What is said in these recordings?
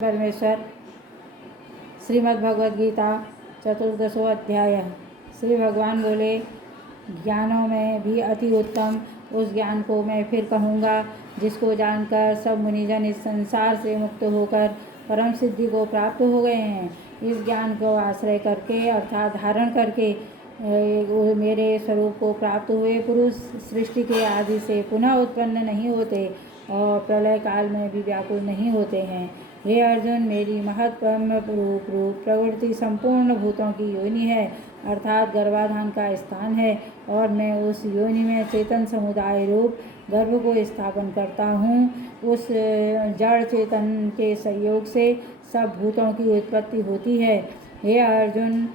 परमेश्वर। श्रीमद् भगवद गीता चतुर्दशो अध्याय। श्री भगवान बोले, ज्ञानों में भी अति उत्तम उस ज्ञान को मैं फिर कहूँगा जिसको जानकर सब मुनिजन इस संसार से मुक्त होकर परम सिद्धि को प्राप्त हो गए हैं। इस ज्ञान को आश्रय करके अर्थात धारण करके मेरे स्वरूप को प्राप्त हुए पुरुष सृष्टि के आदि से पुनः उत्पन्न नहीं होते और प्रलय काल में भी व्याकुल नहीं होते हैं। हे अर्जुन, मेरी महत ब्रह्म रूप प्रवृत्ति संपूर्ण भूतों की योनि है अर्थात गर्भाधान का स्थान है और मैं उस योनि में चेतन समुदाय रूप गर्भ को स्थापन करता हूँ। उस जड़ चेतन के सहयोग से सब भूतों की उत्पत्ति होती है। हे अर्जुन,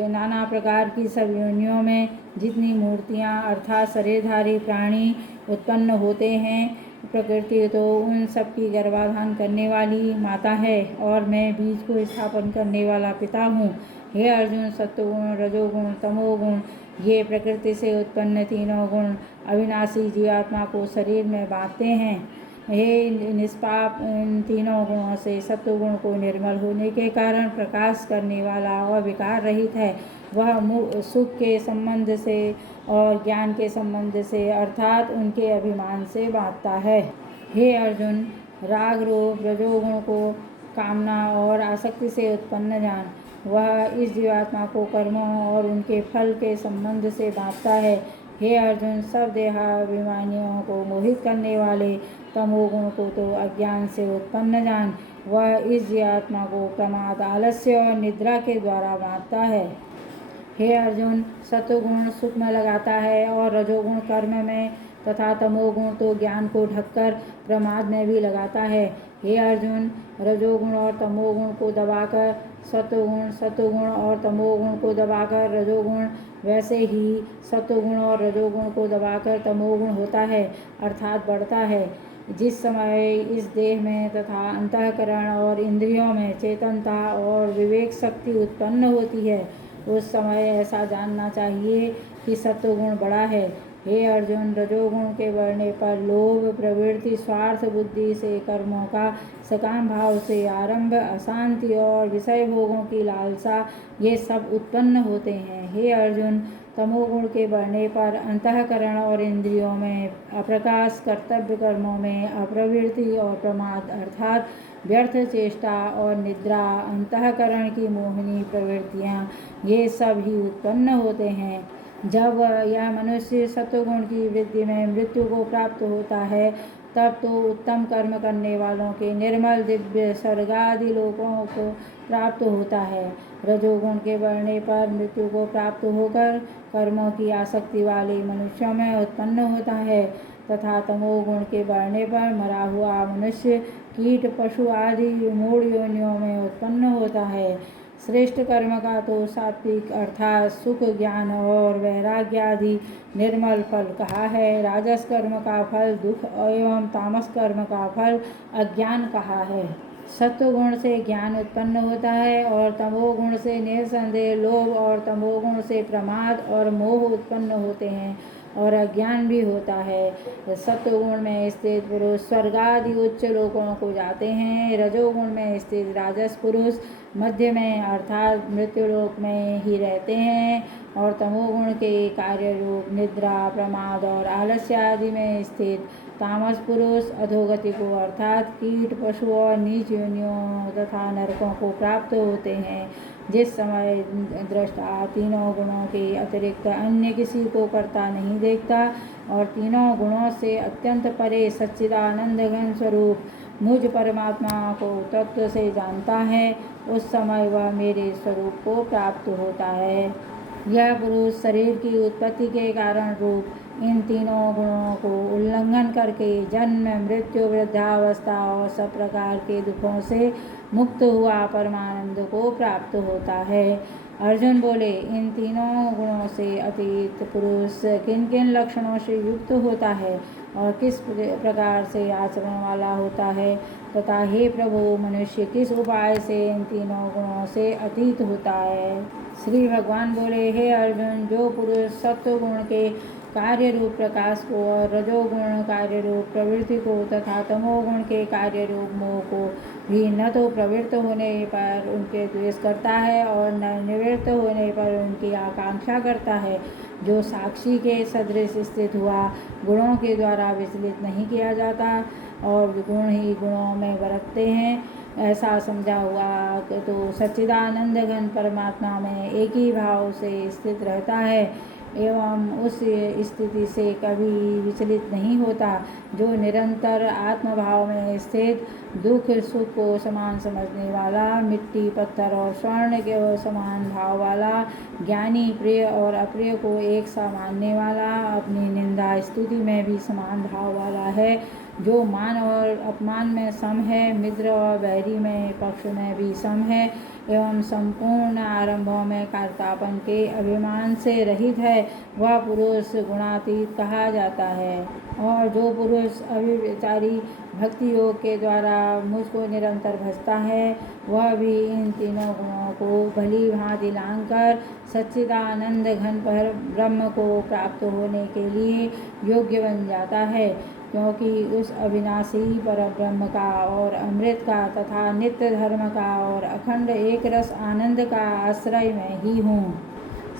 नाना प्रकार की सब योनियों में जितनी मूर्तियाँ अर्थात शरीरधारी प्राणी उत्पन्न होते हैं, प्रकृति तो उन सब की गर्भाधान करने वाली माता है और मैं बीज को स्थापन करने वाला पिता हूँ। हे अर्जुन, सत्वगुण, रजोगुण, तमोगुण ये प्रकृति से उत्पन्न तीनों गुण अविनाशी जीवात्मा को शरीर में बांधते हैं। हे निष्पाप, इन तीनों गुणों से सत्वगुण को निर्मल होने के कारण प्रकाश करने वाला और विकार रहित है। वह सुख के संबंध से और ज्ञान के संबंध से अर्थात उनके अभिमान से बांधता है। हे अर्जुन, राग रूप रजोगुण को कामना और आसक्ति से उत्पन्न जान। वह इस जीवात्मा को कर्मों और उनके फल के संबंध से बांधता है। हे अर्जुन, सब देहाभिमानियों को मोहित करने वाले तमोगुण को तो अज्ञान से उत्पन्न जान। वह इस जीवात्मा को प्रमाद, आलस्य और निद्रा के द्वारा बांधता है। हे अर्जुन, सत्वगुण सुख में लगाता है और रजोगुण कर्म में तथा तमोगुण तो ज्ञान को ढककर प्रमाद में भी लगाता है। हे अर्जुन, रजोगुण और तमोगुण को दबाकर सत्वगुण और तमोगुण को दबाकर रजोगुण, वैसे ही सत्वगुण और रजोगुण को दबाकर तमोगुण होता है अर्थात बढ़ता है। जिस समय इस देह में तथा अंतःकरण और इंद्रियों में चेतनता और विवेक शक्ति उत्पन्न होती है, उस समय ऐसा जानना चाहिए कि सत्वगुण बड़ा है। हे अर्जुन, रजोगुण के बढ़ने पर लोभ, प्रवृत्ति, स्वार्थ बुद्धि से कर्मों का सकाम भाव से आरंभ, अशांति और विषय भोगों की लालसा ये सब उत्पन्न होते हैं। हे अर्जुन, तमोगुण के बढ़ने पर अंतःकरण और इंद्रियों में अप्रकाश, कर्तव्य कर्मों में अप्रवृत्ति और प्रमाद अर्थात व्यर्थ चेष्टा और निद्रा, अंतःकरण की मोहिनी प्रवृत्तियाँ ये सब ही उत्पन्न होते हैं। जब यह मनुष्य सत्वगुण की वृद्धि में मृत्यु को प्राप्त होता है, तब तो उत्तम कर्म करने वालों के निर्मल दिव्य स्वर्गादि लोकों को प्राप्त होता है। रजोगुण के बढ़ने पर मृत्यु को प्राप्त होकर कर्मों की आसक्ति वाले मनुष्यों में उत्पन्न होता है तथा तमोगुण के बढ़ने पर मरा हुआ मनुष्य कीट, पशु आदि मूढ़ योनियों में उत्पन्न होता है। श्रेष्ठ कर्म का तो सात्विक अर्थात सुख, ज्ञान और वैराग्य आदि निर्मल फल कहा है। राजस कर्म का फल दुख एवं तामस कर्म का फल अज्ञान कहा है। सत्वगुण से ज्ञान उत्पन्न होता है और तमोगुण से निसंदेह लोभ और तमोगुण से प्रमाद और मोह उत्पन्न होते हैं और अज्ञान भी होता है। सत्वगुण में स्थित पुरुष स्वर्गादि उच्च लोकों को जाते हैं। रजोगुण में स्थित राजस पुरुष मध्य में अर्थात मृत्युलोक में ही रहते हैं और तमोगुण के कार्य रूप निद्रा, प्रमाद और आलस्य आदि में स्थित तामस पुरुष अधोगति को अर्थात कीट, पशु और नीच योनियों तथा नरकों को प्राप्त होते हैं। जिस समय दृष्टा तीनों गुणों के अतिरिक्त अन्य किसी को करता नहीं देखता और तीनों गुणों से अत्यंत परे सच्चिदानंद घन स्वरूप मुझ परमात्मा को तत्व से जानता है, उस समय वह मेरे स्वरूप को प्राप्त होता है। यह पुरुष शरीर की उत्पत्ति के कारण रूप इन तीनों गुणों को उल्लंघन करके जन्म, मृत्यु, वृद्धावस्था और सब प्रकार के दुखों से मुक्त हुआ परमानंद को प्राप्त होता है। अर्जुन बोले, इन तीनों गुणों से अतीत पुरुष किन किन लक्षणों से युक्त होता है और किस प्रकार से आचरण वाला होता है तथा हे प्रभु, मनुष्य किस उपाय से इन तीनों गुणों से अतीत होता है। श्री भगवान बोले, हे अर्जुन, जो पुरुष सत्व गुण के कार्य रूप प्रकाश को और रजोगुण कार्य रूप प्रवृत्ति को तथा तमोगुण के कार्य रूप मोह को भी न तो प्रवृत्त होने पर उनके द्वेष करता है और न निवृत्त होने पर उनकी आकांक्षा करता है। जो साक्षी के सदृश स्थित हुआ, गुणों के द्वारा विचलित नहीं किया जाता और गुण ही गुणों में बरतते हैं, ऐसा समझा हुआ तो सच्चिदानंद घन परमात्मा में एक ही भाव से स्थित रहता है एवं उस स्थिति से कभी विचलित नहीं होता। जो निरंतर आत्मभाव में स्थित, दुख सुख को समान समझने वाला, मिट्टी पत्थर और स्वर्ण के समान भाव वाला, ज्ञानी प्रिय और अप्रिय को एक सा मानने वाला, अपनी निंदा स्तुति में भी समान भाव वाला है, जो मान और अपमान में सम है, मित्र और बैरी में पक्ष में भी सम है एवं संपूर्ण आरंभों में कर्तापन के अभिमान से रहित है, वह पुरुष गुणातीत कहा जाता है। और जो पुरुष अभिचारी भक्ति योग के द्वारा मुझको निरंतर भजता है, वह भी इन तीनों गुणों को भली भांति लांघकर सच्चिदानंद घन पर ब्रह्म को प्राप्त होने के लिए योग्य बन जाता है, क्योंकि उस अविनाशी परब्रह्म का और अमृत का तथा नित्य धर्म का और अखंड एक रस आनंद का आश्रय मैं ही हूँ।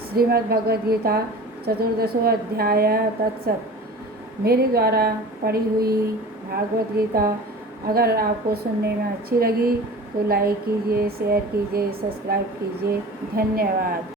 श्रीमद् भगवद गीता 14वां अध्याय तत्सत। मेरे द्वारा पढ़ी हुई भागवत गीता अगर आपको सुनने में अच्छी लगी तो लाइक कीजिए, शेयर कीजिए, सब्सक्राइब कीजिए। धन्यवाद।